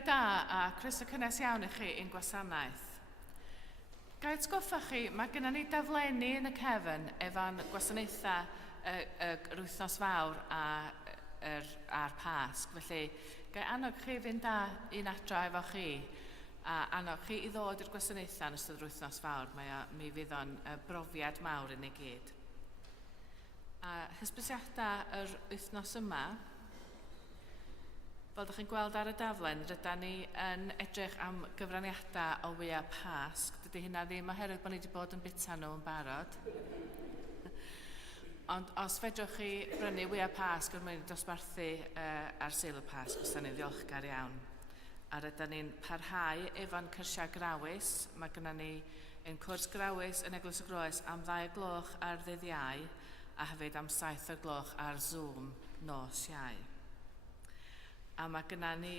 Bore da a croeso cynnes iawn i chi i'n gwasanaeth. Gai atgoffa chi, mae gennym ni daflenni yn y cefn efo'n gwasanaethau yr wythnos fawr a'r Pasg. Felly, gai annog chi fynd â un adra efo chi a annog chi i ddod i'r gwasanaethau yn ystod yr wythnos fawr. Mi fydd o'n brofiad mawr i ni gyd. A hysbysiadau yr wythnos yma, fel ydych chi'n gweld ar y daflen, rydym ni yn edrych am gyfraniadau o wyau Pasg. Dydy hynna ddim oherwydd bod ni wedi bod yn bita nhw yn barod. Ond os fedrwch chi brynu wyau Pasg yn mynd i dosbarthu ar Sul y Pasg, os da ni'n ddiolchgar iawn. A rydym ni'n parhau efo'n cyrsiau Garawys. Mae gennym ni yn cwrs Garawys yn Eglwys y Groes am 2:00 ar ddydd Iau a hefyd am 7:00 ar Zoom nos Iau. A mae gennym ni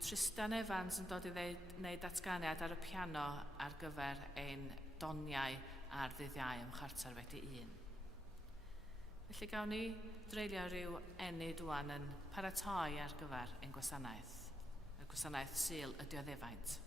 Tristan Evans yn dod i wneud datganiad ar y piano ar gyfer ein doniau ar ddydd Iau ym 1:45. Felly gawn ni dreulio rhyw enid wan yn paratoi ar gyfer ein gwasanaeth. Y gwasanaeth Sul y Dioddefaint.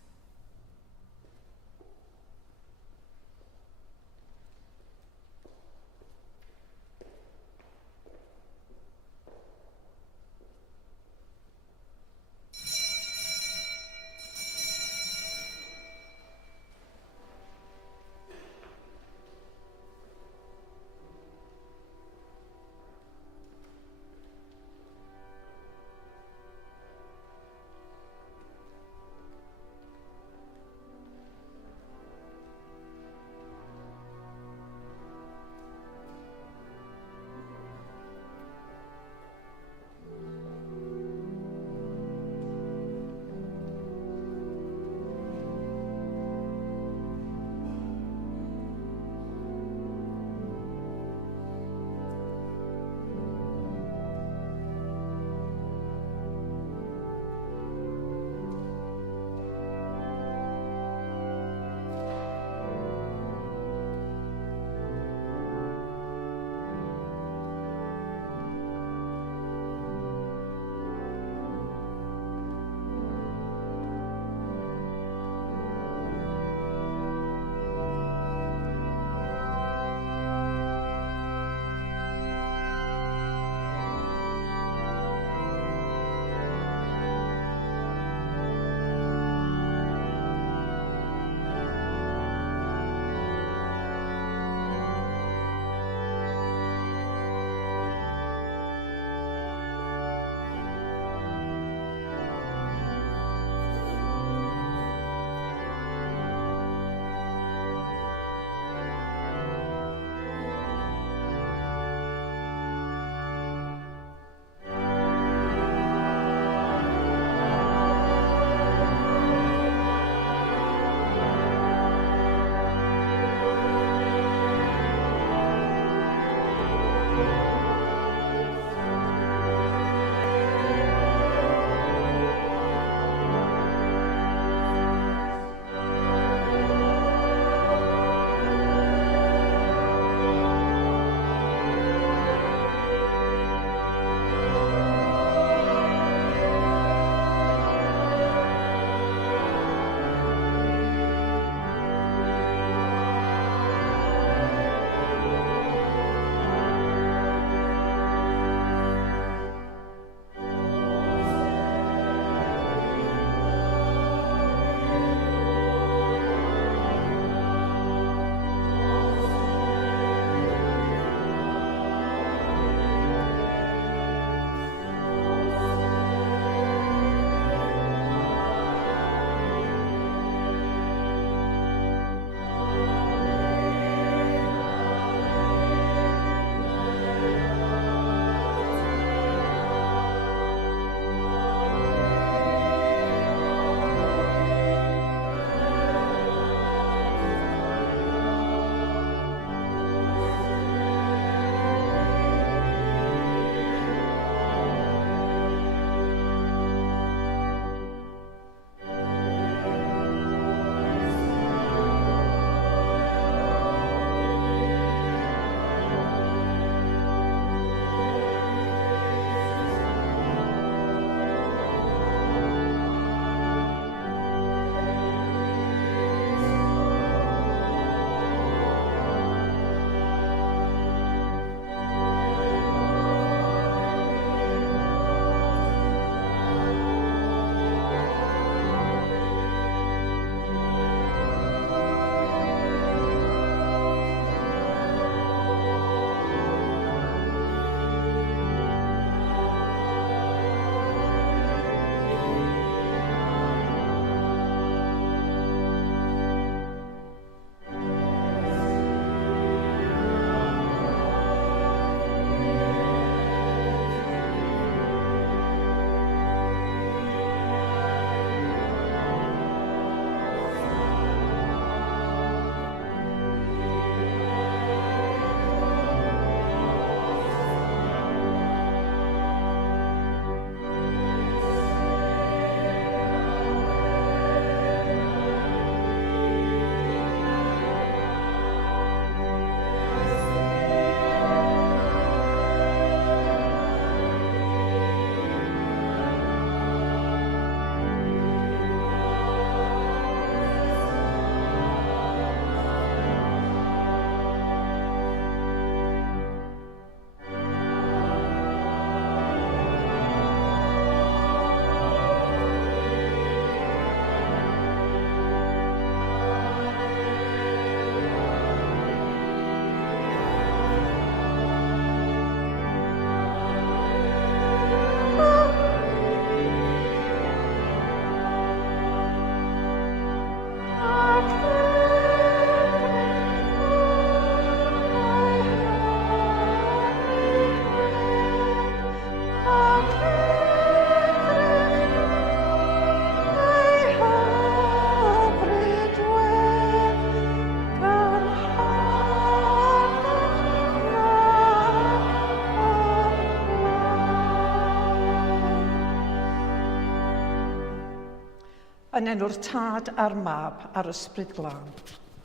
Yn enw'r Tad a'r Mab a'r Ysbryd Glân.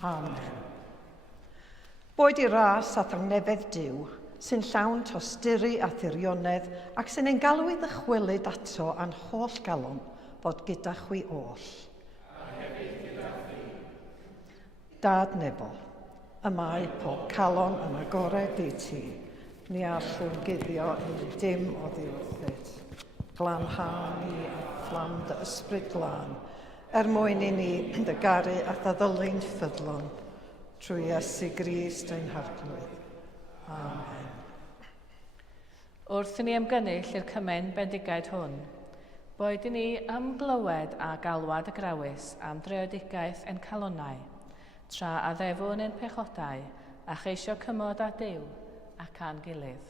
Amen. Boed i ras at angnefedd Duw, sy'n llawn tosturi a thirionedd ac sy'n ein galw i ddychwelyd ato a'n holl galon fod gyda chwi oll. A hefyd gyda chi. Dad Nebol, y mae pob calon yn agored i ti, ni allwn guddio i dim o ddiwrthyd. Glanhau ni a fflam dy ysbryd glân, mwyn i ni dygaru a ddaddylu'n ffyddlon, trwy Iesu Grist ein harglwydd. Amen. Wrth i ni ymgynnull i'r Cymun Bendigaid hwn, boed i ni ymglywed a galwad y Garawys am dreodigaeth ein calonnau, tra a ddefwn ein pechodau a cheisio cymod â Duw ac a'n gilydd.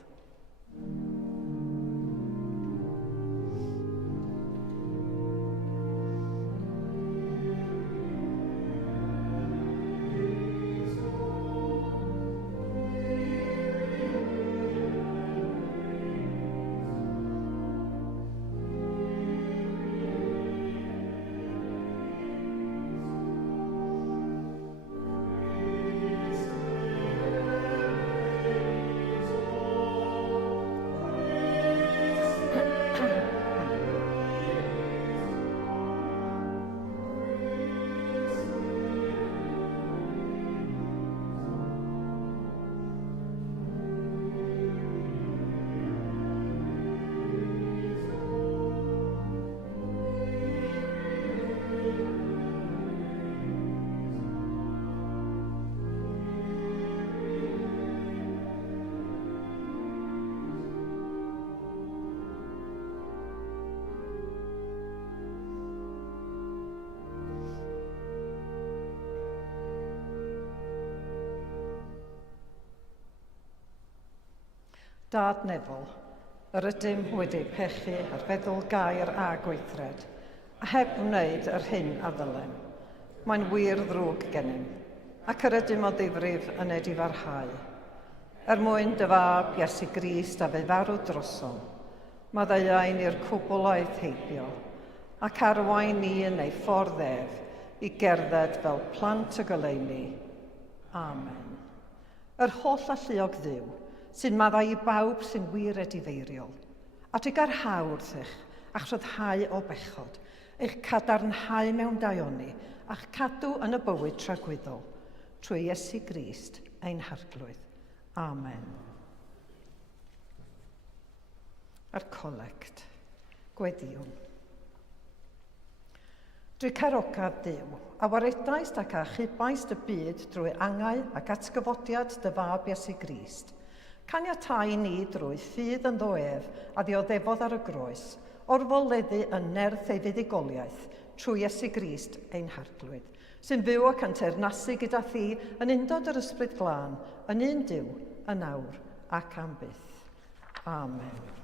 Dad Nebol, yr ydym wedi pechu ar feddwl gair a gweithred, a heb wneud yr hyn a ddylem. Mae'n wir ddrwg gennym, ac yr ydym o ddifrif yn ei farhau. Mwyn dy fab Iesu Grist a fe farw drosom, maddeuain i'r cwbwlaeth heibio, ac arwain ni yn ei ffordd ef i gerdded fel plant y goleuni. Amen. Yr holl alluog Dduw, sy'n maddau i bawb sy'n wir edifeiriol, at ei garhawrth eich a'ch rhyddhau o bechod, eich cadarnhau mewn daioni a'ch cadw yn y bywyd tragwyddol, trwy Iesu Grist ein harglwydd. Amen. A'r colect. Gweddiwn. Drwy carocaf Duw, a waredaist ac a chubaist y byd drwy angau ac atgyfodiad dy fab Iesu Grist, caniatáu ni drwy ffydd yn ddoef a ddioddefodd ar y groes, o'r foleddu yn nerth ei fuddigoliaeth trwy Iesu Grist ein harglwydd, sy'n byw ac yn teyrnasu gyda thi yn undod yr Ysbryd Glân, yn un Duw, yn awr ac am byth. Amen. Amen.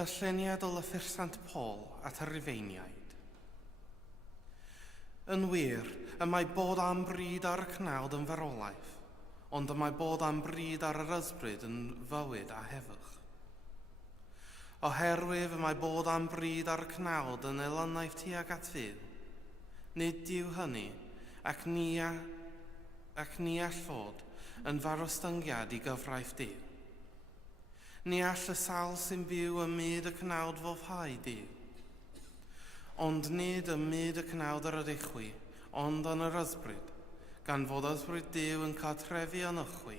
Darlleniad o lythyr Sant Paul at yr Rufeiniaid. Yn wir, y mae bod am bryd ar y cnawd yn farwolaeth, ond y mae bod am bryd ar yr ysbryd yn fywyd a hefych. Oherwydd y mae bod am bryd ar y cnawd yn elynnaeth tuag at fyw, nid yw hynny ac ni all fod yn farwstyngiad i gyfraith Duw. Ni all y sawl sy'n byw ym myd y cnawd foddhau Duw, ond nid ym myd y cnawd ar yr uchwi, ond yn yr ysbryd, gan fod ysbryd Duw yn cael trefi yn ychwi.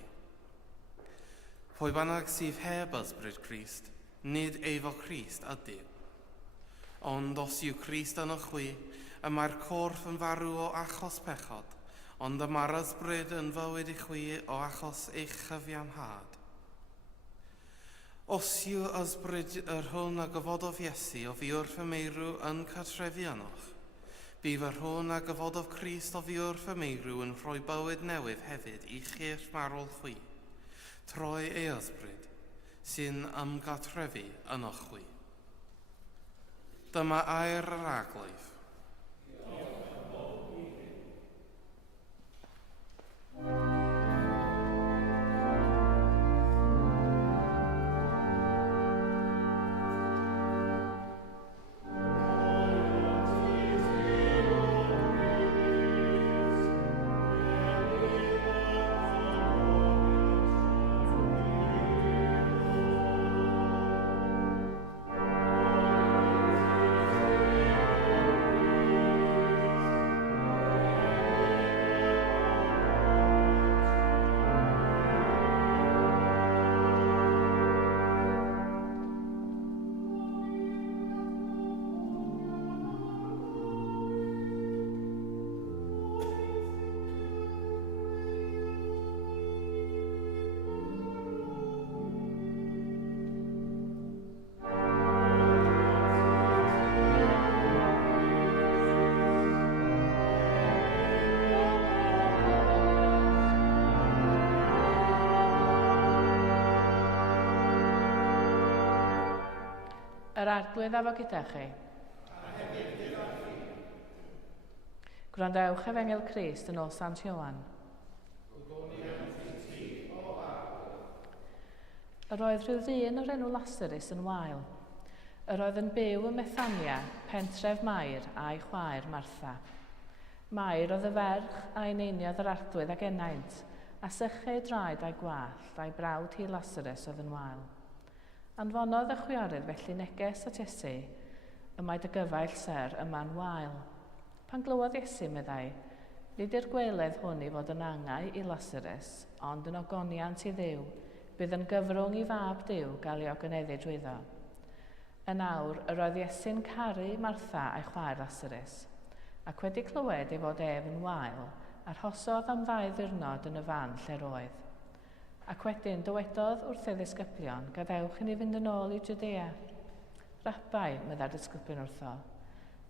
Pwy bynnag sydd heb ysbryd Crist, nid efo Crist ydyw. Ond os yw Crist yn ychwi, y mae'r corff yn farw o achos pechod, ond y mae'r ysbryd yn fywyd i chwi o achos eich chyfiawnhad. Os yw ysbryd yr hwn a gyfododd Iesu o fi wrth y meirw yn cartrefi ynoch, bydd yr hwn a gyfododd Crist o fi wrth y meirw yn rhoi bywyd newydd hefyd i chi'ch marwl chwi, troi ei ysbryd sy'n ymgartrefi ynoch chwi. Dyma air yr aglwydd. Yr arglwydd efo gyda chi. Gwrandewch Efengil Crist yn ôl Sant Ioan. Yr oedd rhyw ddyn o'r enw Lasarus yn wael. Yr oedd yn byw ym Methania, pentref Mair a'i chwaer Martha. Mair oedd y ferch a'i neiniodd yr arglwydd ag enaint, a sychau draed a'i gwallt a'i brawd hi Lasarus oedd yn wael. Anfonodd y chwiorydd felly neges at Iesu, y mae dy gyfaill ser yma'n wael. Pan glywodd Iesu, meddai, nid yw'r gweledd hwn i fod yn angau i Lasarus, ond yn ogoniant i Dduw, bydd yn gyfrwng i fab Duw gael ei ogoneddu drwyddo. Yn awr, yr oedd Iesu'n caru Martha a'i chwaer Lasarus, ac wedi clywed ei fod ef yn wael, arhosodd am 2 ddiwrnod yn y fan lle roedd. Ac wedyn dywedodd wrth ei ddisgyblion, gadewch i ni fynd yn ôl i Judea. Rabbi, medda'r disgyblion wrtho.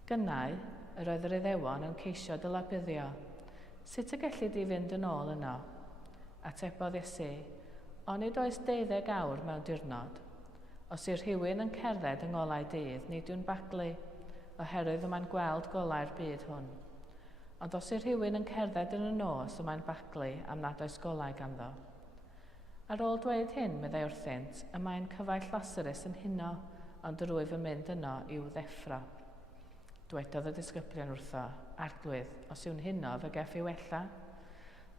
Gynnau, yr oedd yr Iddewon yn ceisio dylabuddio. Sut y gellid i fynd yn ôl yno? Atebodd Iesu, onid oes 12 awr mewn diwrnod. Os yw rhywun yn cerdded yng ngolau dydd, nid yw'n baglu, oherwydd y mae'n gweld golau'r byd hwn. Ond os yw rhywun yn cerdded yn y nos, y mae'n baglu am nad oes golau ganddo. Ar ôl dweud hyn, meddai wrthynt, y mae'n cyfaill Lasarus yn huno, ond yr wyf yn mynd yno i'w ddeffro. Dywedodd y disgyblion wrtho, arglwydd, os yw'n huno fe geff i wella.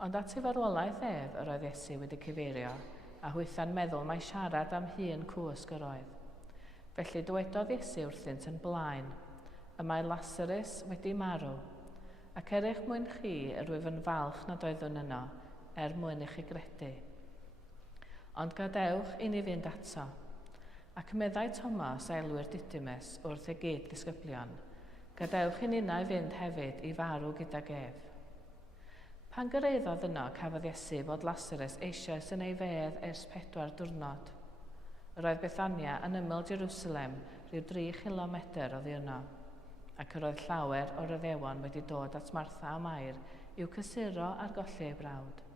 Ond at ei farwolaeth ef yr oedd Iesu wedi cyfeirio, a hwytha'n meddwl mae siarad am hun cwsg yr oedd. Felly dywedodd Iesu wrthynt yn blaen, y mae Lasarus wedi marw, ac eich mwyn chi yr wyf yn falch nad oeddwn yno, mwyn i chi gredu. Ond gadewch i ni fynd ato, ac meddai Thomas a elwyr Didymus wrth ei gyd disgyblion, gadewch i ni i fynd hefyd i farw gyda ef. Pan gyrraeddodd yno, cafodd Iesu fod Lasarus eisoes yn ei fedd ers 4 diwrnod. Yr oedd Bethania yn ymyl Jerusalem rhyw 3 kilometr oddi yno, ac yr oedd llawer o'r Iddewon wedi dod at Martha a Mair i'w cysuro ar golli ei brawd.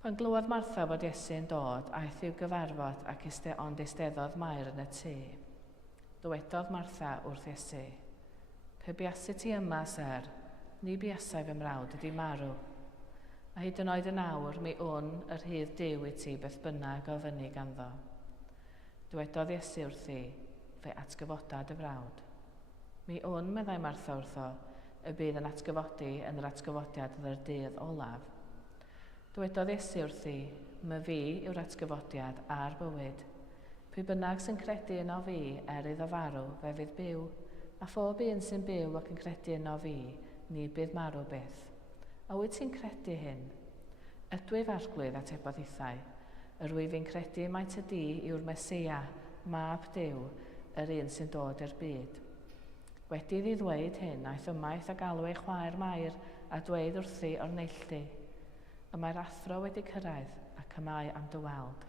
Pan glywodd Martha bod Iesu'n dod, aeth i'w gyfarfod ac ond eisteddodd Mair yn y tŷ. Dywedodd Martha wrth Iesu, "Pe buasu ti yma, Ser, ni buasai fy mrawd wedi marw. A hyd yn oed yn awr, mi wn yr hydd Duw i ti beth bynnag o fyny ganddo." Dywedodd Iesu wrthi, "Fe atgyfoda dy frawd." "Mi wn," meddai Martha wrtho, "y bydd yn atgyfodi yn yr atgyfodiad yn yr dydd olaf." Dywedodd Iesu wrthi, "My fi yw'r atgyfodiad a'r bywyd. Pwy bynnag sy'n credu yno fi iddo farw, fe fydd byw, a phob un sy'n byw ac yn credu yno fi, ni bydd marw byth. A wyt ti'n credu hyn?" "Ydw i farglwydd," atebodd hithau, "yr wyf fi'n credu mai tydi yw'r Mesia, mab Duw, yr un sy'n dod i'r byd." Wedi iddi ddweud hyn, aeth ymaith a galw ei chwaer Mair a dweud wrthi o'r neilltu, "Y mae'r athro wedi cyrraedd ac ymau am dy weld."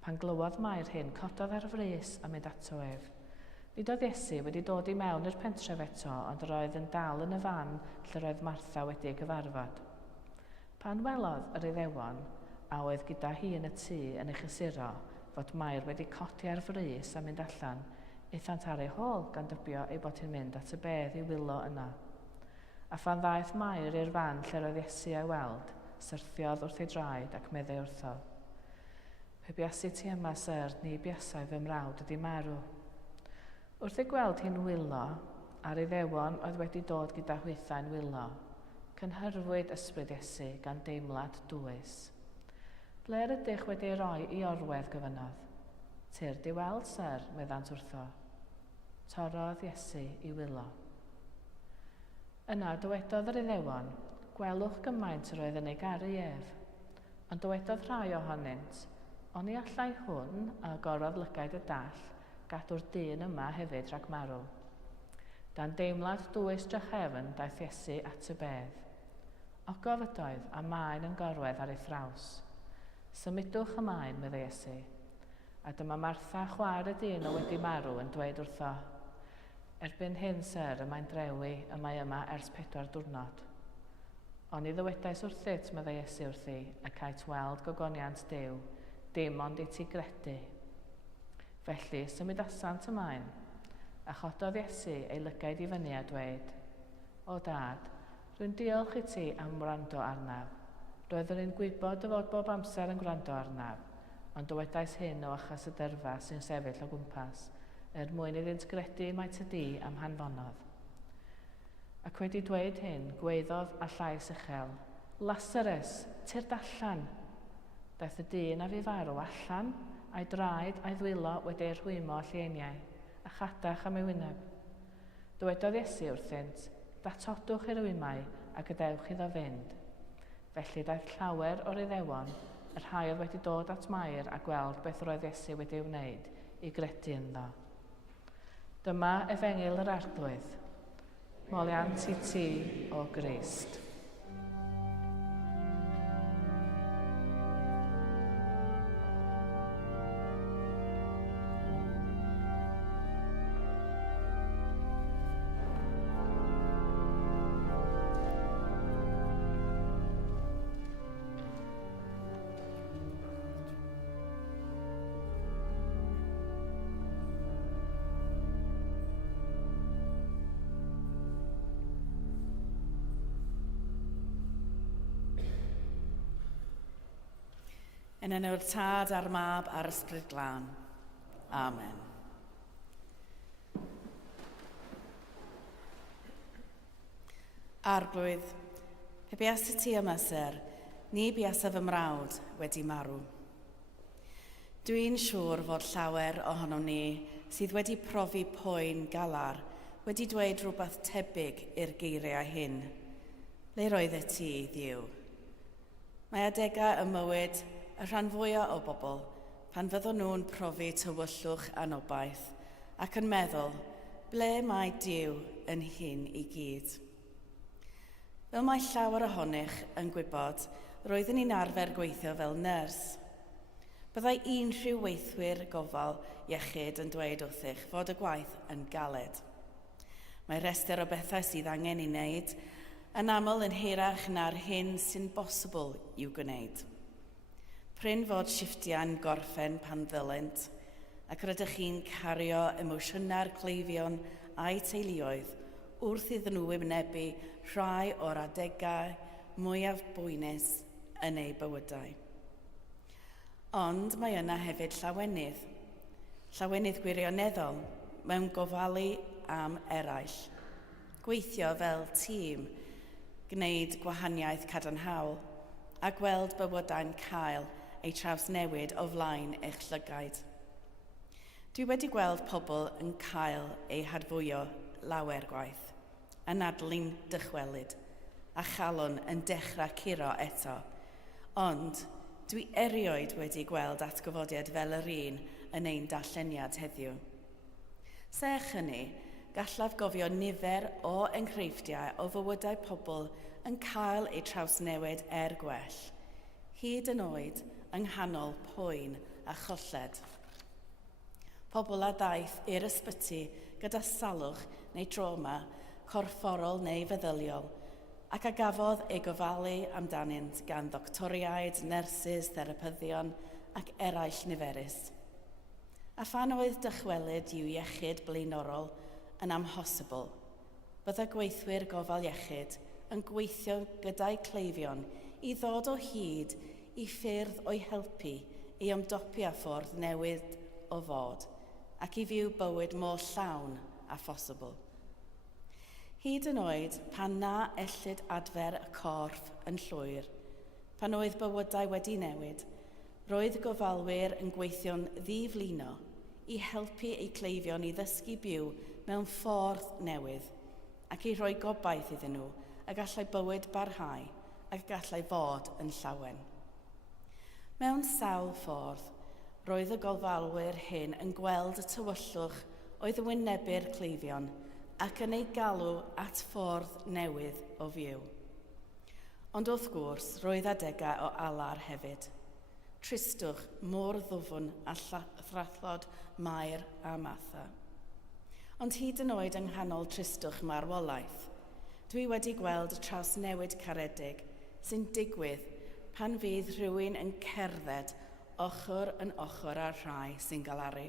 Pan glywodd Mair hyn, cododd ar frys a mynd ato ef. Nid oedd Iesu wedi dod i mewn i'r pentref eto, ond yr oedd yn dal yn y fan lle roedd Martha wedi gyfarfod. Pan welodd yr Iddewon, a oedd gyda hi yn y tŷ yn ei chysuro, fod Mair wedi codi ar frys a mynd allan, eithant ar ei hôl gan dybio ei bod hi'n mynd at y bedd i wylo yna. A phan ddaeth Mair i'r fan lle roedd Iesu ei weld, syrthiodd wrth ei draed ac meddai wrtho, "Pe buasu ti yma, Ser, ni buasai fy mrawd wedi marw." Wrth ei gweld hi'n wylo, a'r Iddewon oedd wedi dod gyda hwythau'n wylo, cynhyrfwyd ysbryd Iesu gan deimlad dwys. "Ble rydych wedi roi i orwedd?" gofynnodd. "Tir di weld, Ser," meddant wrtho. Torodd Iesu i wylo. Yna dywedodd yr Iddewon, "Gwelwch gymaint yr oedd yn ei garu ef." Ond dywedodd rhai ohonynt, "Oni allai hwn, a gorodd lygaid y dall, gadw'r dyn yma hefyd rhag marw." Dan deimlad dwys drachefn daeth Iesu at y bedd. Ogof ydoedd a maen yn gorwedd ar ei thraws. "Symudwch ymlaen," meddai Iesu. A dyma Martha, chwaer y dyn o wedi marw, yn dweud wrtho, "Erbyn hyn, Ser, y mae'n drewi, y mae yma ers 4 diwrnod." Oni ddywedais wrthyt, meddai Iesu wrthi, y cait weld gogoniant Duw, dim ond i ti gredu. Felly, symudasant ymlaen, a chododd Iesu ei lygaid i fyny a dweud, "O Dad, rwy'n diolch i ti am wrando arnaf. Roeddwn i'n gwybod dy fod bob amser yn gwrando arnaf, ond dywedais hyn o achos y dyrfa sy'n sefyll o gwmpas, mwyn iddynt gredu mai tydi am hanfonodd." Ac wedi dweud hyn, gweiddodd a llais uchel, "Lazarus, tir allan." Daeth y dyn a fi farw allan, a'i draed a'i ddwylo wedi ei rhwymo lleiniau, a chadach am ei wyneb. Dywedodd Iesu wrthynt, "Datodwch i'r wymau a gadewch iddo fynd." Felly daeth llawer o'r Iddewon, yr rhai oedd wedi dod at Mair a gweld beth roedd Iesu wedi wneud i gredu ynddo. Dyma efengil yr arglwydd. Moliant i ti, o Grist. Yn enw'r Tad a'r Mab a'r Ysbryd Glân. Amen. Arglwydd, pe buas ti yma, Ser, ni buasa fy mrawd wedi marw. Dwi'n siŵr fod llawer ohonom ni sydd wedi profi poen galar wedi dweud rhywbeth tebyg i'r geiriau hyn. Le roeddet ti, Dduw? Mae adegau y mywyd y rhan fwyaf o bobl pan fyddwn nhw'n profi tywyllwch anobaith ac yn meddwl, ble mae Duw yn hyn i gyd? Fel mae llawer ohonych yn gwybod, roeddwn ni'n arfer gweithio fel nyrs. Byddai unrhyw weithwyr gofal iechyd yn dweud wrthych fod y gwaith yn galed. Mae rester o bethau sydd angen i wneud yn aml yn hirach na'r hyn sy'n bosibl i'w gwneud. Pryn fod shiftiau'n gorffen pan ddylent, ac rydych chi'n cario emosiynau'r cleifion a'i teuluoedd wrth iddyn nhw wynebu rhai o'r adegau mwyaf bwynus yn ei bywydau. Ond mae yna hefyd llawenydd gwirioneddol mewn gofalu am eraill. Gweithio fel tîm, gwneud gwahaniaeth cadarnhaol, a gweld bywydau'n cael eu trawsnewid o flaen eich llygaid. Dwi wedi gweld pobl yn cael eu hadfwyo lawer gwaith, anadlu'n dychwelyd, a chalon yn dechrau curo eto, ond dwi erioed wedi gweld atgyfodiad fel yr un yn ein darlleniad heddiw. Sech hynny, gallaf gofio nifer o enghreifftiau o fywydau pobl yn cael eu trawsnewid gwell, hyd yn oed yng nghanol poen a cholled. Pobl a daeth i'r ysbyty gyda salwch neu trauma, corfforol neu feddyliol, ac a gafodd ei gofalu amdanynt gan ddoctoriaid, nyrsys, therapyddion ac eraill niferus. A phan oedd dychwelyd i'w iechyd blaenorol yn amhosibl, bydda gweithwyr gofal iechyd yn gweithio gyda'i cleifion i ddod o hyd i ffyrdd o'i helpu i ymdopi â ffordd newydd o fod ac i fyw bywyd mor llawn a phosibl. Hyd yn oed pan na ellid adfer y corff yn llwyr, pan oedd bywydau wedi newid, roedd gofalwyr yn gweithio'n ddiflino i helpu eu cleifion i ddysgu byw mewn ffordd newydd ac i roi gobaith iddyn nhw a gallai bywyd barhau ac gallai fod yn llawen. Mewn sawl ffordd, roedd y gofalwyr hyn yn gweld y tywyllwch oedd yn wynebu'r cleifion ac yn ei galw at ffordd newydd o fyw. Ond wrth gwrs, roedd adegau o alar hefyd. Tristwch, môr ddwfn a thrathlod Mair a Matha. Ond hyd yn oed yng nghanol tristwch marwolaeth, dwi wedi gweld y trawsnewid caredig sy'n digwydd pan fydd rhywun yn cerdded ochr yn ochr â'r rhai sy'n galaru.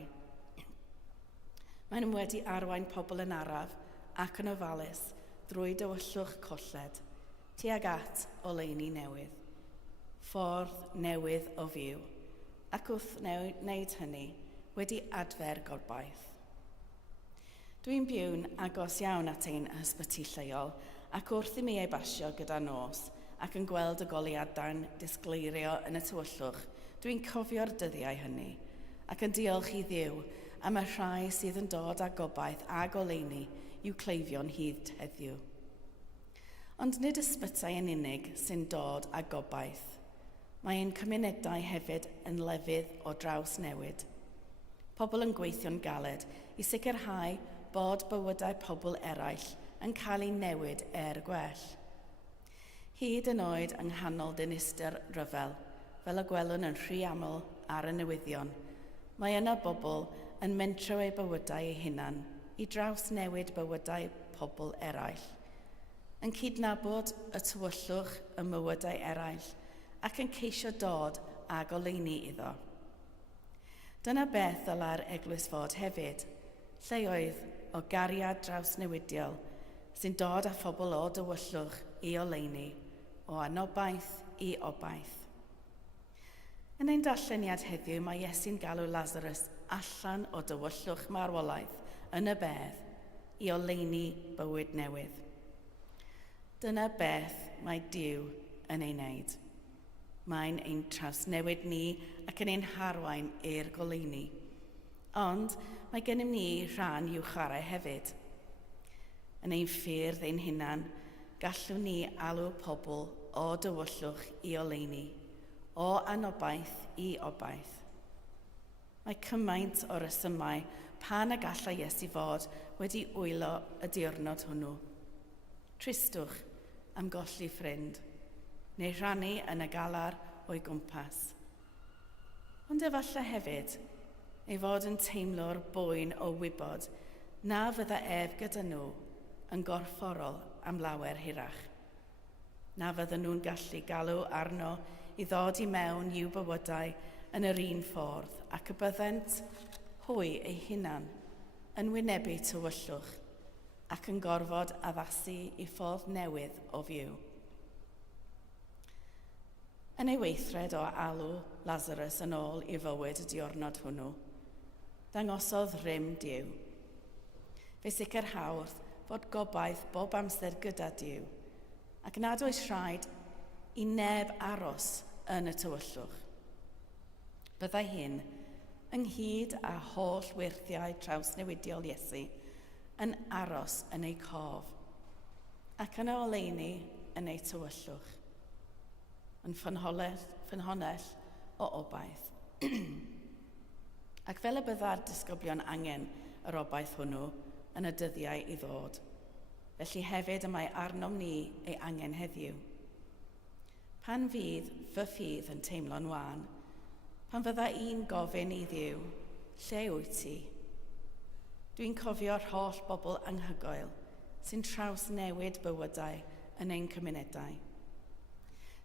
Maen nhw wedi arwain pobl yn araf ac yn ofalus drwy dywyllwch colled, tuag at oleuni newydd, ffordd newydd o fyw, ac wrth wneud hynny wedi adfer gobaith. Dwi'n byw'n agos iawn at ein ysbyty lleol ac wrth i mi ei basio gyda nos ac yn gweld y goliadau'n disgleirio yn y tywyllwch, dwi'n cofio'r dyddiau hynny ac yn diolch i Dduw am y rhai sydd yn dod â gobaith a goleuni i'w cleifion hyd heddiw. Ond nid ysbytau yn unig sy'n dod â gobaith. Mae ein cymunedau hefyd yn lefydd o draws newid. Pobl yn gweithio'n galed i sicrhau bod bywydau pobl eraill yn cael ei newid gwell. Hyd yn oed yng nghanol dinistyr ryfel, fel y gwelwn yn rhy aml ar y newyddion, mae yna bobl yn mentro eu bywydau eu hunan i draws newid bywydau pobl eraill, yn cydnabod y tywyllwch y mywydau eraill ac yn ceisio dod a goleuni iddo. Dyna beth ddylai'r eglwys fod hefyd, lleoedd o gariad drawsnewidiol sy'n dod â phobl o dywyllwch i oleuni, o anobaith i obaith. Yn ein darlleniad heddiw, mae Iesu'n galw Lazarus allan o dywyllwch marwolaeth yn y bedd i oleuni bywyd newydd. Dyna beth mae Duw yn ei wneud. Mae'n ein trawsnewid ni ac yn ein harwain i'r goleuni. Ond mae gennym ni rhan i'w chwarae hefyd. Yn ein ffyrdd ein hunan, gallwn ni alw pobl o dywyllwch i oleuni, o anobaith i obaith. Mae cymaint o resymau pan y gallai Iesu fod wedi wylo y diwrnod hwnnw. Tristwch am golli ffrind, neu rhannu yn y galar o'i gwmpas. Ond efallai hefyd ei fod yn teimlo'r boen o wybod na fydda gyda nhw yn gorfforol am lawer hirach. Na fydda nhw'n gallu galw arno i ddod i mewn i'w bywydau yn yr un ffordd ac y byddent hwy eu hunan yn wynebu tywyllwch ac yn gorfod addasu i ffordd newydd o fyw. Yn ei weithred o alw Lazarus yn ôl i fywyd y diwrnod hwnnw, dangosodd rym Duw. Fe sicrhawdd fod gobaith bob amser gyda Duw, ac nad oes rhaid i neb aros yn y tywyllwch. Byddai hyn, ynghyd â holl wirthiau trawsnewidiol Iesu, yn aros yn ei cof, ac yn oleuni yn ei tywyllwch, yn ffynhonnell o obaith. Ac fel y bydda'r disgyblion angen yr obaith hwnnw yn y dyddiau i ddod, felly hefyd y mae arnom ni ei angen heddiw. Pan fydd fy ffydd yn teimlo'n wan, pan fydda i'n gofyn i Dduw, lle wyt ti? Dwi'n cofio'r holl bobl anghygoel sy'n traws newid bywydau yn ein cymunedau.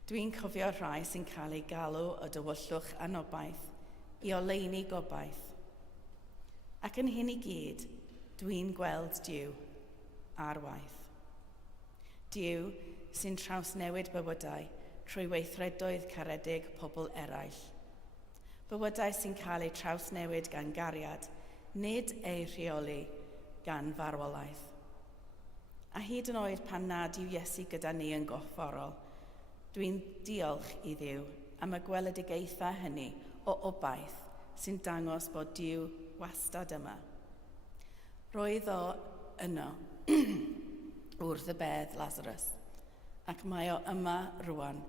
Dwi'n cofio rhai sy'n cael ei galw o dywyllwch anobaith i oleuni gobaith. Ac yn hyn i gyd, dwi'n gweld Duw ar waith. Duw sy'n trawsnewid bywydau trwy weithredoedd caredig pobl eraill. Bywydau sy'n cael eu trawsnewid gan gariad, nid ei rheoli gan farwolaeth. A hyd yn oed pan nad yw Iesu gyda ni yn gorfforol, dwi'n diolch i Dduw am y gweledigaethau hynny o obaith sy'n dangos bod Duw wastad yma. Roedd o yno wrth y bedd Lazarus, ac mae o yma rwan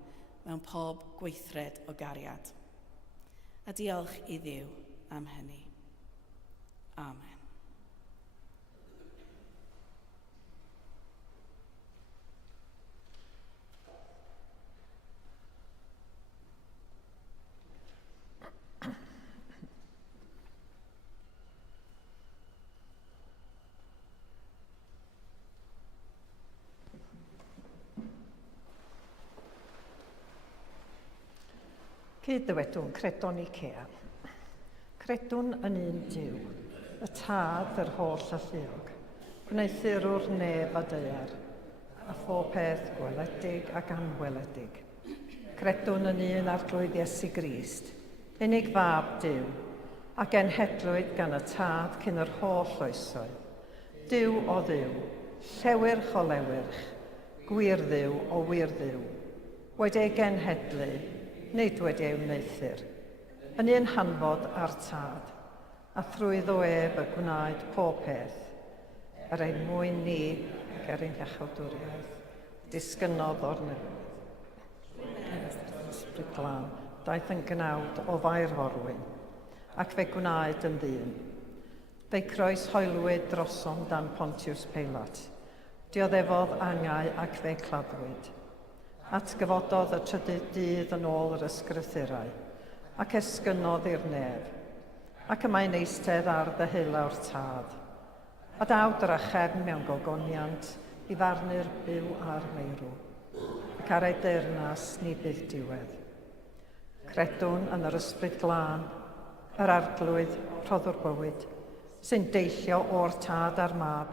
mewn pob gweithred o gariad. A diolch i Dduw am hynny. Amen. Cyd-dywedwn credwn i Cael. Credwn yn un Duw, y tad yr holl alluog, gwneithurwr neb a deiar, a phob peth gweledig ac anweledig. Credwn yn un arglwydd Iesu Grist, unig fab Duw, a genhedlwyd gan y tad cyn yr holl oesoedd. Duw o Dduw, llewyrch o lewyrch, gwir Dduw o wir Dduw, wedi'i genhedlu, nid wedi'i wneithur, yn un hanfod a'r tad, a thrwyddo ef y gwnaed pob peth, yr ein mwyn ni ac er ein iachawdwriaeth, disgynodd o'r newydd. Ysbryd glân, daeth yn gnawd o fair forwyn, ac fe gwnaed yn ddyn. Fe croeshoelwyd drosom dan Pontiws Pilat, dioddefodd angau ac fe claddwyd. Atgyfododd y trydydd dydd yn ôl yr ysgrythurau, ac esgynodd i'r neb, ac y mae'n eistedd ar ddehulawr tad. A dawd yr achefn mewn gogoniant i farnu'r byw a'r meirw, ac ar ei deyrnas ni bydd diwedd. Credwn yn yr ysbryd glân, yr arglwydd, rhoddwr bywyd, sy'n deillio o'r tad a'r mab,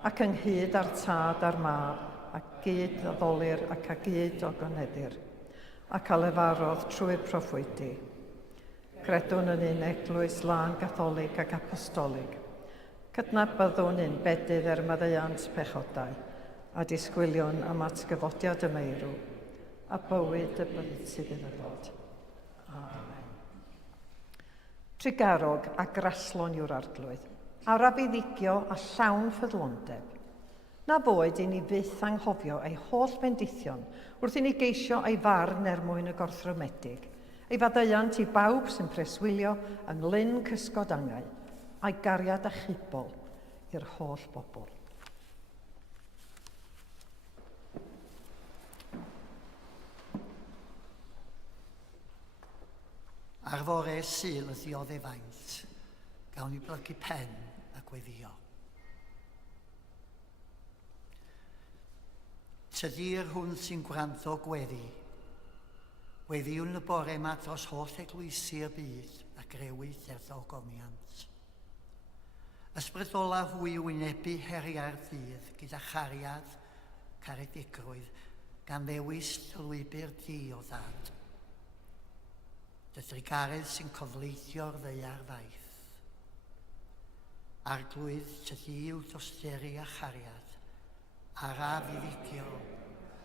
ac ynghyd â'r tad a'r mab, ac gyd addolir ac a gyd o goneddir, ac a lefarodd trwy'r proffwydi. Credwn yn un eglwys lân gatholig ac apostolig, cydnabyddwn un bedydd maddeuant pechodau, a disgwyliwn am atgyfodiad y meirw, a bywyd y byd sydd yn y ddod. Amen. Trigarog a graslon yw'r arglwydd, a rafuddigio a llawn ffyddlondeb. Na boed i ni fyth anghofio ei holl bendithion wrth i ni geisio ei farn mwyn y gorthrymedig, ei faddeuant i bawb sy'n preswylio ynglyn cysgodangau, a'i gariad a chybol i'r holl bobl. Ar fore Sul y Dioddefaint, gawn ni blygu pen a gweddio. Tydir hwn sy'n gwrando gweddi, Gweddiwn y bore yma dros holl eglwysi y byd a grewyd ddogoniant. Ysbryddola hwy wynebu heriau'r dydd gyda chariad, caredigrwydd, gan ddewis lwybr di o ddad. Dydrigarydd sy'n cofleithio'r ddeiar faith. Arglwydd tydi i'w dosteri a chariad, ara fuddigio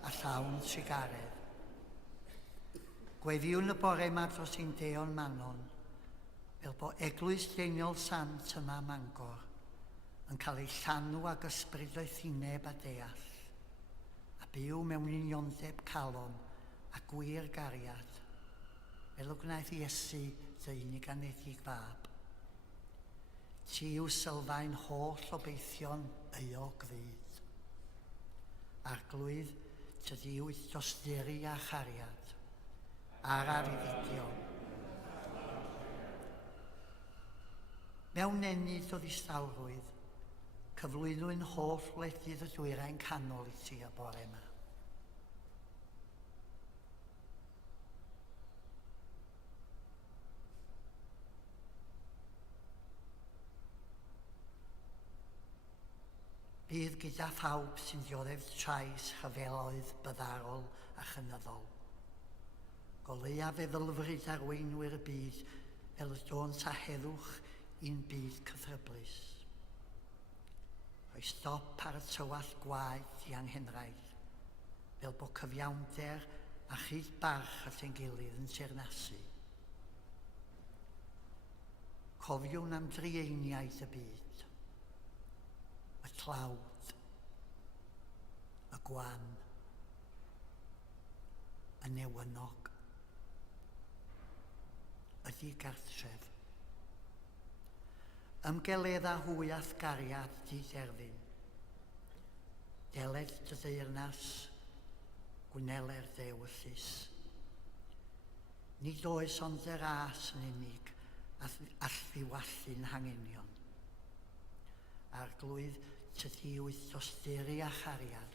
a llawn sigaredd. Gweddiwn y bore yma dros ein deon Manon, fel bod eglwys Deniol Sant yma Mangor yn cael ei llanw ag ysbryd oethineb a deall, a byw mewn uniondeb calon a gwir gariad, fel o gwnaeth Iesu dy unig anedig fab. Ti yw sylfaen holl obeithion euog fyd. Arglwydd tydi i'w dosteri a chariad, ar arwyddigion. Mewn enid o ddistawrwydd, cyflwynwyn holl wledydd y dwyrain canol I ti y bore yma. Bydd gyda phawb sy'n dioddef trais rhyfeloedd byddarol a chynyddol. Goleuaf feddylfryd arweinwyr y byd fel y dôn ta heddwch i'n byd cythryblus. Rhoi stop ar y tywall gwaed I anghenraid, fel bod cyfiawnder a chyd barch at ein gilydd yn teyrnasu. Cofiwn am drieiniaid y byd. Y tlawd, y gwan, y newynog, y digartref. Ymgeledda hwyath gariad di-derfyn, deled dy ddeyrnas, gwneler ddewyllus. Nid oes ond y ras yn unig all ddiwallu'n hangenion. Arglwydd tydi i'w dosteri a chariad.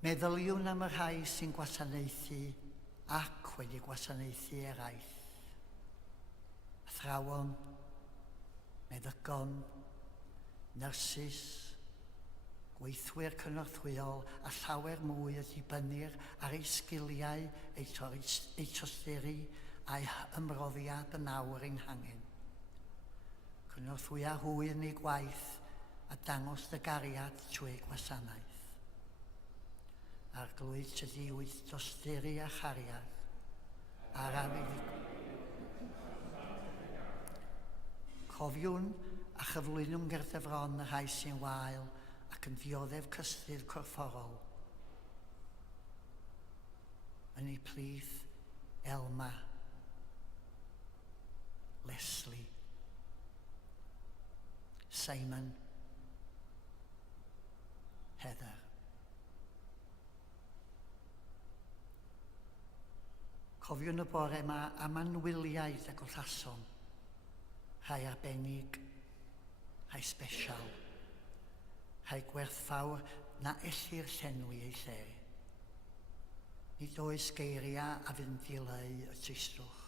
Meddyliwn am y rhai sy'n gwasanaethu ac wedi gwasanaethu eraill. Athrawon, meddygon, nyrsys, gweithwyr cynorthwyol a llawer mwy ydi dibynnu'r ar ei sgiliau eu tosteri a'i ymroddiad yn awr ein hangen. Cynorthwya hwy yn ei gwaith a dangos dy gariad trwy gwasanaeth. Arglwydd tydi i'w dosteri a chariad a'r anifig. Cofiwn a chyflwynwn gyrdyfron y rhai sy'n wael ac yn dioddef cystydd corfforol. Yn ei plith, Elma, Leslie, Cymun, Heather. Cofiwn y bore yma am anwyliaid a gollason, rhai arbennig, rhai sbesial, rhai gwerthfawr na ellir llenwi ei lle. Nid oes geiria a fynd dileu y tristwch.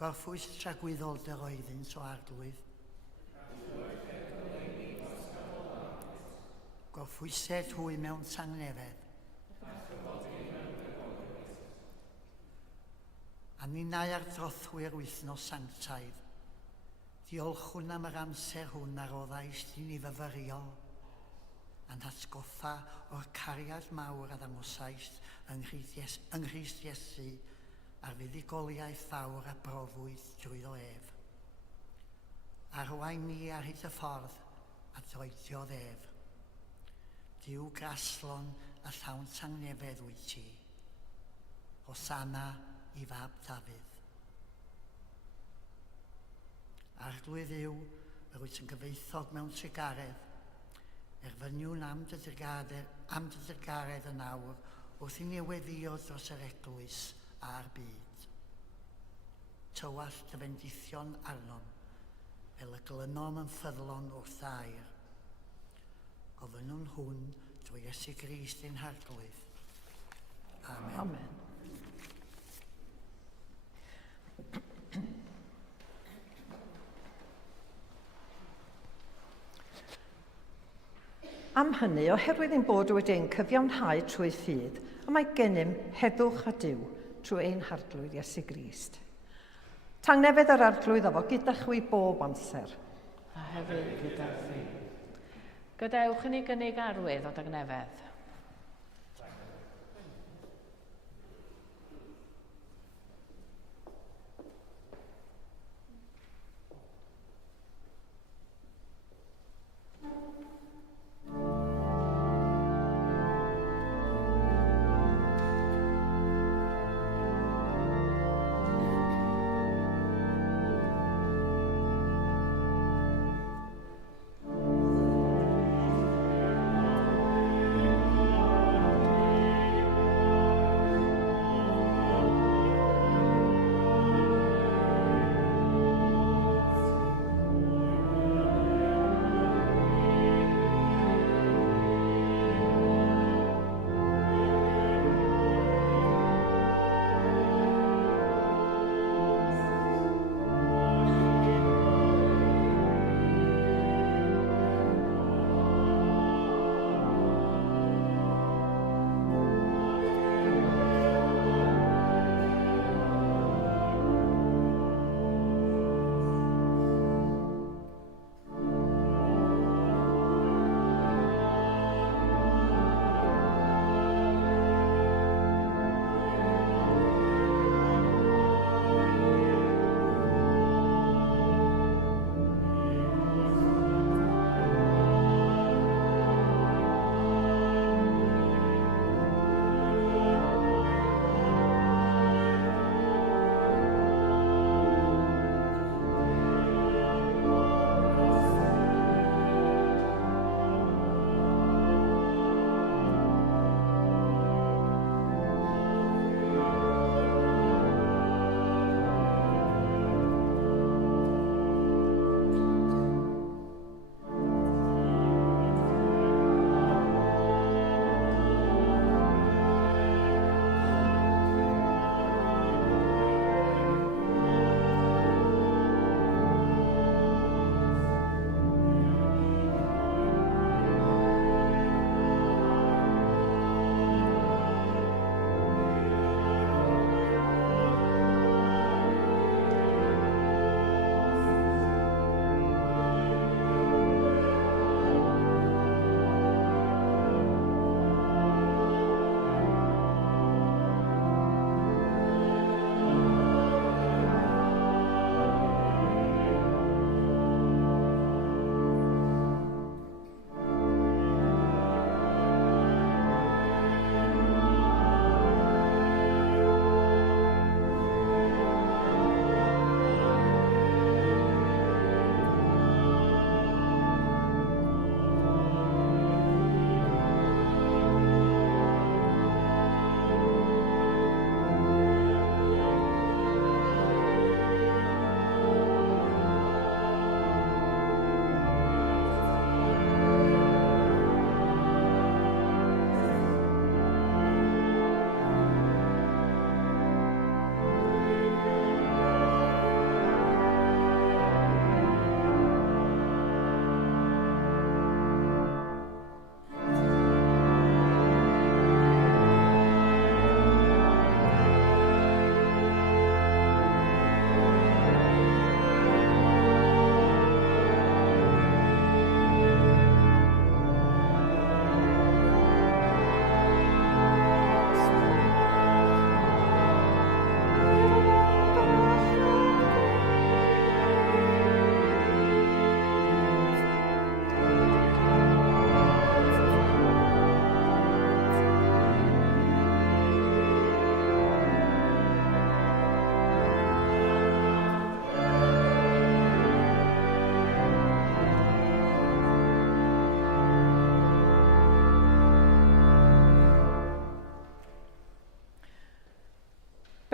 Gorffwys tragwyddol dy roeddynt o arglwydd. Gorffwysed hwy mewn tangnefedd. A ninnau ar drothwyr wythnos sanctaidd. Diolchwn am yr amser hwn ar oddais di ni fyfyrio, a'n hatgoffa o'r cariad mawr a ddangosais yng Nghrist Iesu a'r fuddigoliaeth fawr a brofwyd drwyddo ef. Arwain ni ar hyd y ffordd a droediodd ef. Diw graslon a llawn tangnefedd wyt ti. Hosanna I fab Dafydd. Arglwydd yw yr wyt yn gyfeithog mewn trigaredd, erfyniwn am dy dirgaredd yn awr wrth I neweddio dros yr eglwys a'r byd. Tywall dy fendithion arnom, fel y glynom yn ffyddlon wrth air, Gofyn nhw'n hwn drwy Iesu Grist ein harglwydd. Amen. Amen. Am hynny, oherwydd ein bod wedi ein cyfiawnhau trwy ffydd, a mae gennym heddwch a diw trwy ein harglwydd Iesu Grist. Tangnefedd yr arglwydd efo gyda chwi bob amser. A hefyd gyda chi. Gadewch i ni gynnig arwydd o dagnefedd.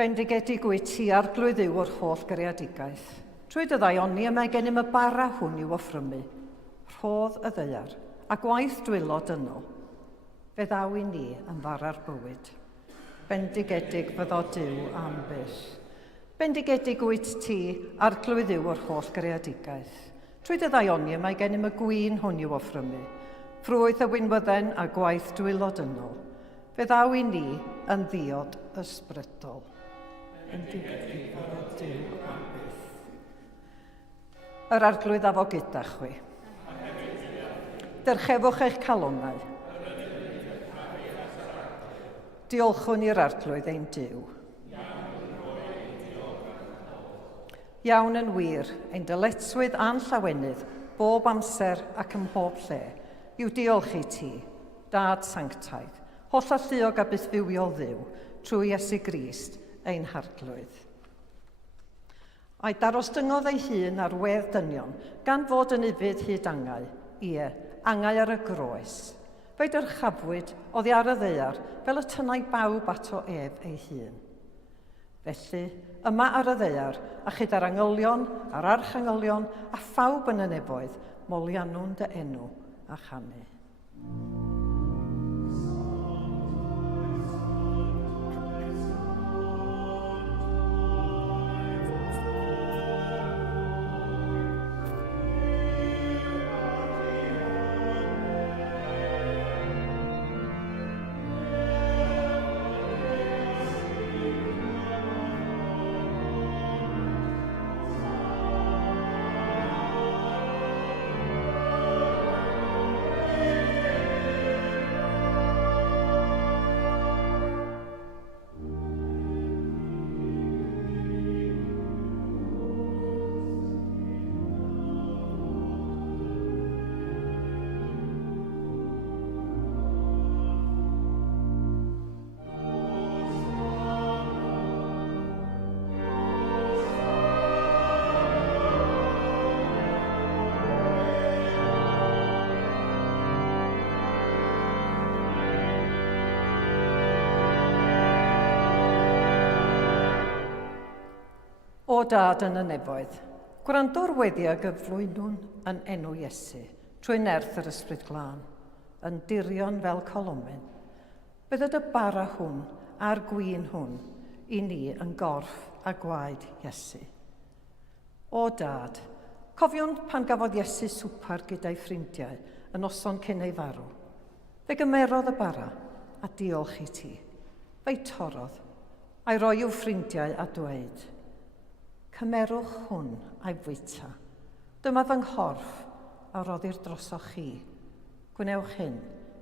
Bendigedig wyt ti arglwydd yw o'r holl gariadigaeth. Trwy dy ddaioni y mae gennym y bara hwn i'w offrymu. Rhodd y ddeiar a gwaith dwylo dynol, fe ddaw i ni yn fara'r bywyd. Bendigedig fyddo Duw am byll. Bendigedig wyt ti, arglwydd yw o'r holl greadigaeth. Trwy dy ddaioni mae gennym y gwyn hwn i'w offrymu. Ffrwyth y wynwydden a gwaith dwylo dynol. Fe ddaw i ni yn ddiod ysbrydol. Bendigedig fyddo Duw am byll. Yr arglwydd afo gyda chwi. Dyrchefwch eich calonnau. Diolchwn i'r arglwydd ein Duw. Iawn yn wir, ein dyletswydd a'n llawenydd, bob amser ac ym mhob lle, yw diolch i ti, Dad Sanctaidd, holl alluog a bythfywiol dduw, trwy Iesu Grist, ein harglwydd. A'i darostyngodd ei hun ar wedd dynion, gan fod yn ifyd hyd angau, angau ar y groes. Fe'i dyrchafwyd oddi ar y ddaear fel y tynnau bawb ato ef ei hun. Felly, yma ar y ddaear, a chyd ar angylion, ar archangylion, a phawb yn y nefoedd, molianwn dy enw a chanu. O Dad yn y nefoedd, gwrando'r weddi a gyflwynwn yn enw Iesu, trwy nerth yr ysbryd glân, yn dirion fel colomen. Bydded y bara hwn a'r gwyn hwn i ni yn gorff a gwaed Iesu. O Dad, cofiwn pan gafodd Iesu swpar gyda'i ffrindiau yn noson cyn ei farw. Fe gymerodd y bara a diolch i ti. Fe'i torodd a'i roi i'w ffrindiau a dweud, cymerwch hwn a'i fwyta. Dyma fy nghorff a roddir drosoch chi. Gwnewch hyn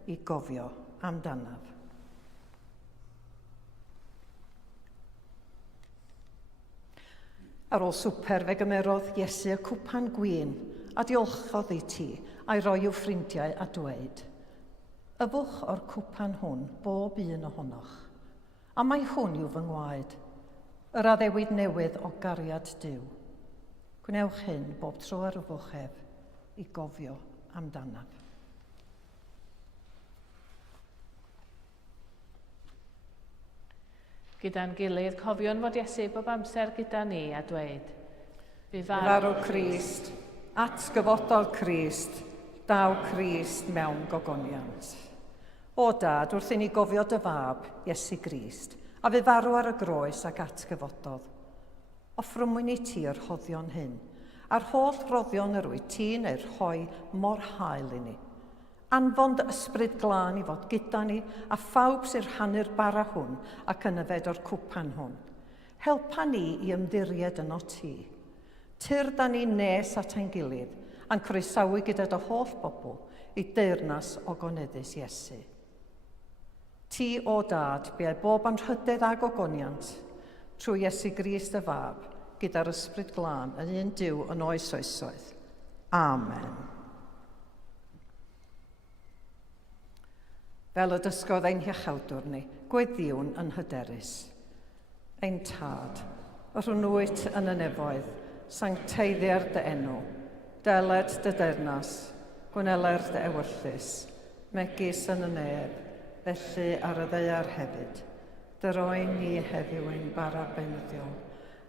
i gofio amdanaf. Ar ôl swper fe gymerodd Iesu y cwpan gwyn a diolchodd i ti a'i roi i'w ffrindiau a dweud, yfwch o'r cwpan hwn bob un ohonoch, a mae hwn yw fy ngwaed, yr addewid newydd o gariad Duw. Gwnewch hyn bob tro ar y fwchef i gofio amdanaf. Gyda'n gilydd, cofion fod Iesu bob amser gyda ni a dweud, Bu farw Crist, atgyfodol Crist, daw Crist mewn gogoniant. O Dad, wrth i ni gofio dy fab, Iesu Grist, a fe farw ar y groes ac atgyfododd. Offrymwyn i ti yr hoddion hyn, a'r holl roddion yr wyt ti'n ei rhoi mor hael i ni. Anfon dy ysbryd glân i fod gyda ni a phawb sy'n rhannu'r bara hwn ac yn yfed o'r cwpan hwn. Helpa ni i ymddiried yno ti. Tyrda ni nes at ein gilydd a'n croesawu gyda dy holl bobl i deyrnas o goneddus Iesu. Ti, o Dad, bu ei bob anrhydedd a gogoniant, trwy Iesu Grist y fab, gyda'r ysbryd glân yn un Duw yn oes oesoedd. Amen. Fel y dysgodd ein hiachawdwr ni, gweddiwn yn hyderus. Ein tad, y rhwnnwyd yn y nefoedd, sancteiddiar dy enw, deled dy dernas, gwyneler dy ewyllus, megis yn y neb, felly ar y ddeiar hefyd. Dyroi ni heddiw ein bara benyddiol,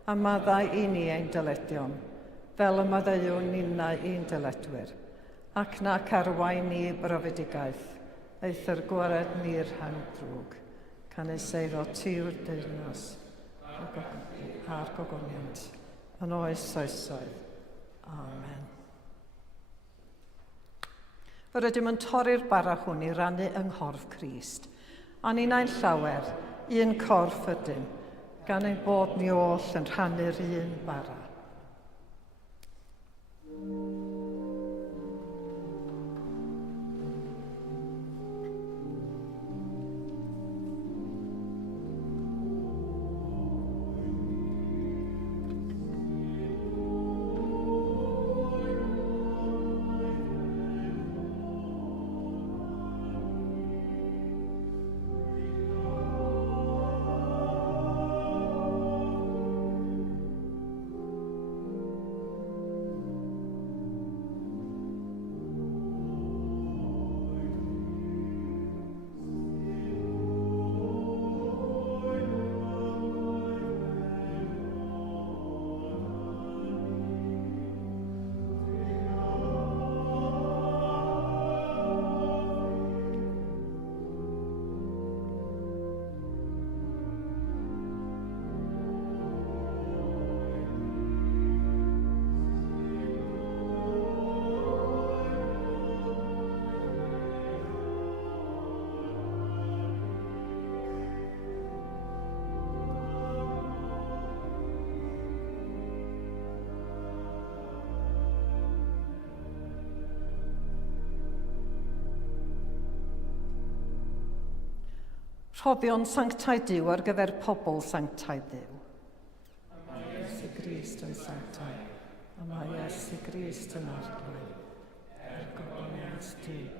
a maddau i ni ein dyledion, fel y maddeuwn ninnau i'n dyledwyr, ac na carwain ni brofedigaeth, eith'r gwared ni'r hang drwg, can eseiro tiw'r deyrnas a'r gogoniant, yn oes oesoedd. Amen. Yr ydym yn torri'r bara hwn i rannu yng nghorff Crist, a ni'n ein llawer, un corff ydym, gan ein bod ni oll yn rhannu'r un bara. Rhoddion sanctau Duw ar gyfer pobl sanctau Duw. Mae Iesu Grist yn sanctau, a mae Iesu Grist yn arglwydd, gogoniant Duw.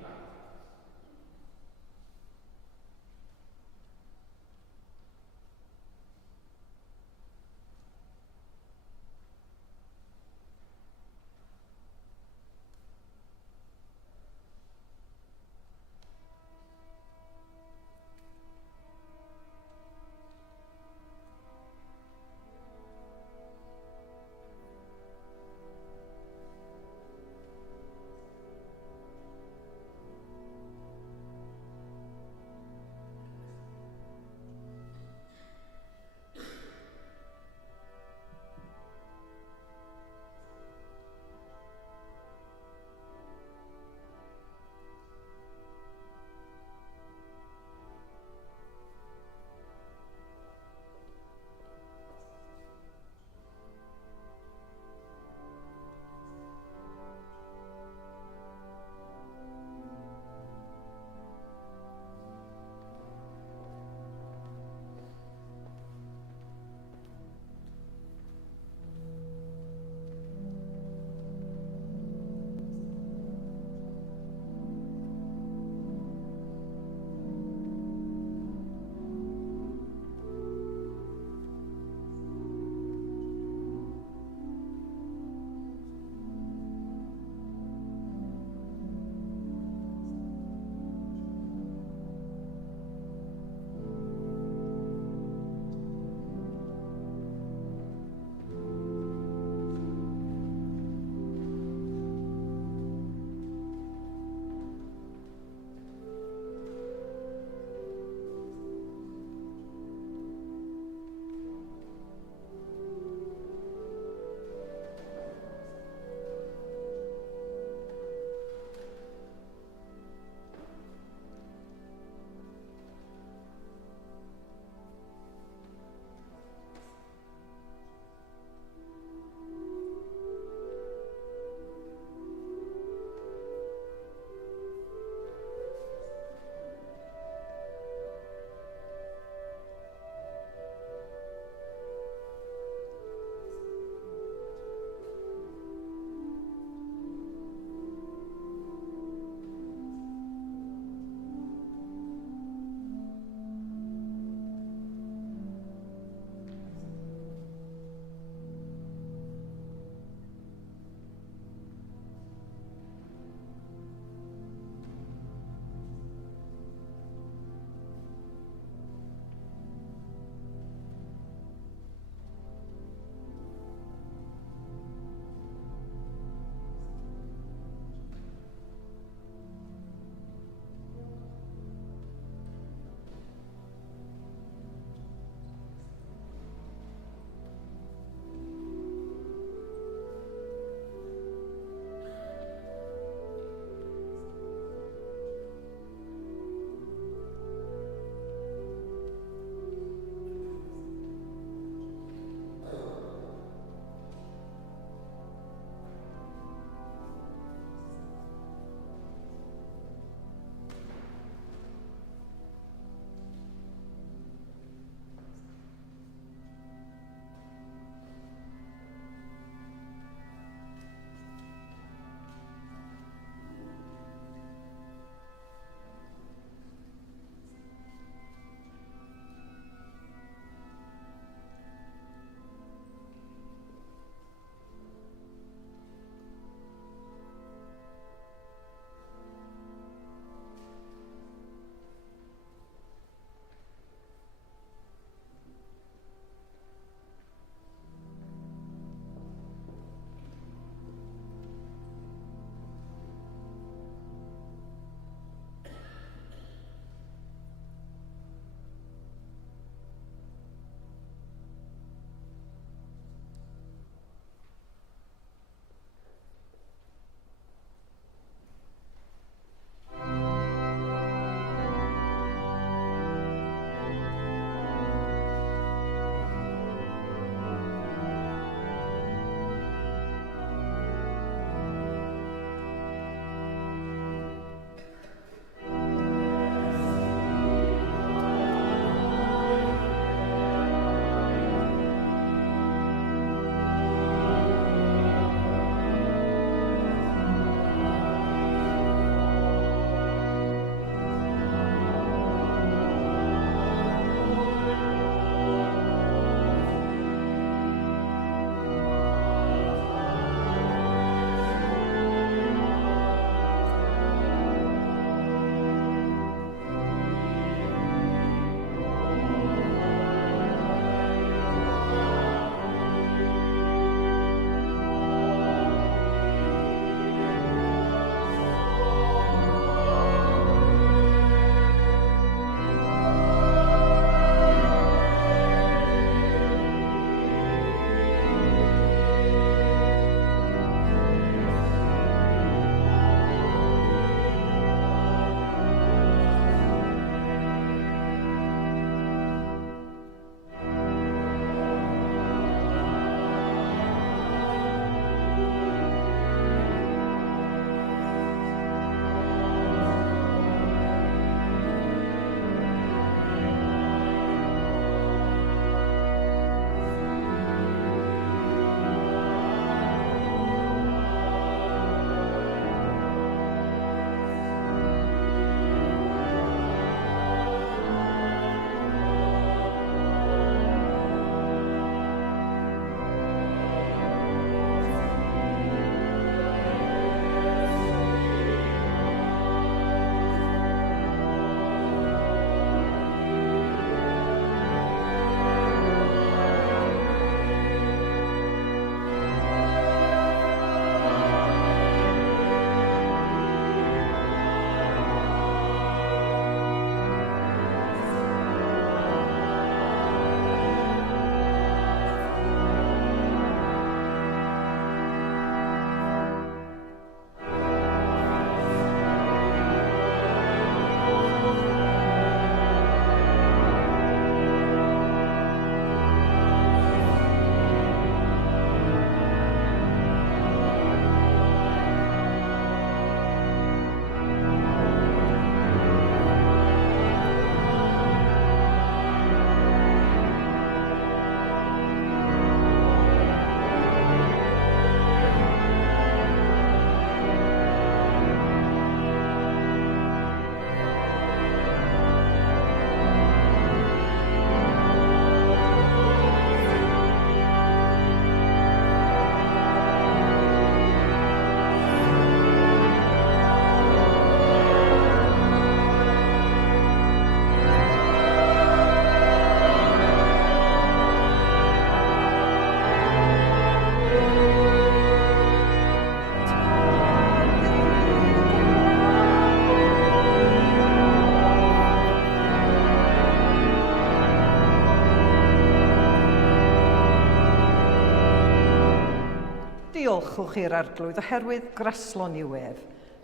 diolchwch i'r arglwydd oherwydd graslo niwedd,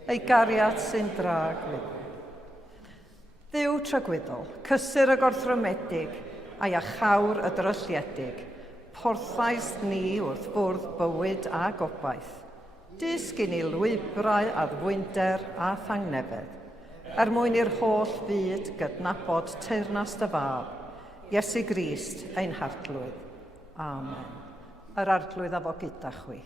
ei gariad sy'n dragwydd. Dduw tragwyddol, cysur y gorthromedig a iachawr y drylliedig, porthais ni wrth bwrdd bywyd a gobaith. Disg i ni lwybrau a ddwynder a thangnefedd, mwyn i'r holl byd gydnabod teyrnas dy fab, Iesu Grist ein harglwydd. Amen. Yr arglwydd a fo gyda chwi.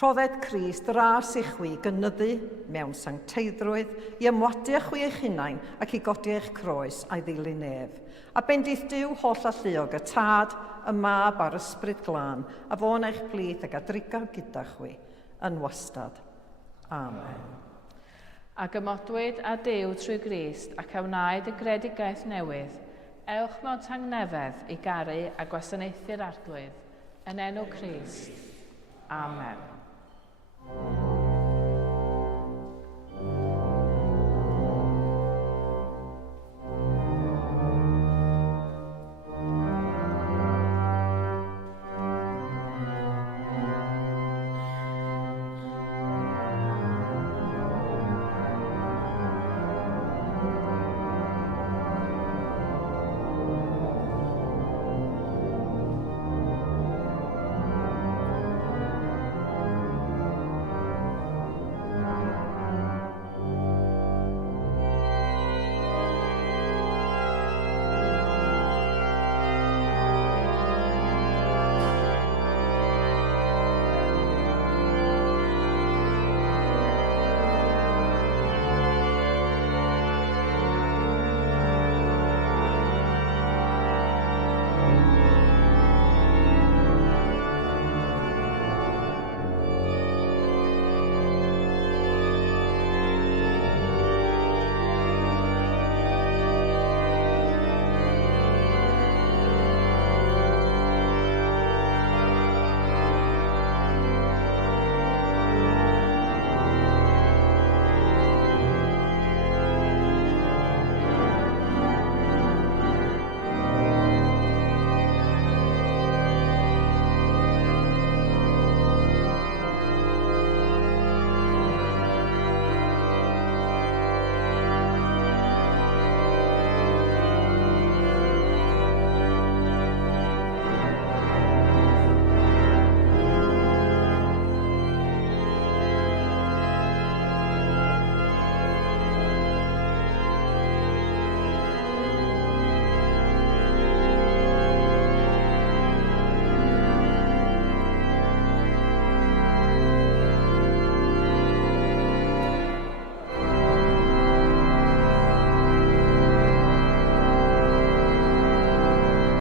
Rhodded Crist ras i chwi gynyddu mewn sancteiddrwydd i ymwadu â chwi eich hunain ac i godi eich croes a'i ddilyn ef. A bendith Duw holl a lluog y tad, y mab a'r ysbryd glân, a fo'n eich blith ag adrigo gyda chwi yn wastad. Amen. A gymodwyd a Duw trwy Grist ac a wnaed y gredigaeth newydd, ewch mewn tangnefedd i garu a gwasanaethu'r arglwydd, yn enw Crist. Amen.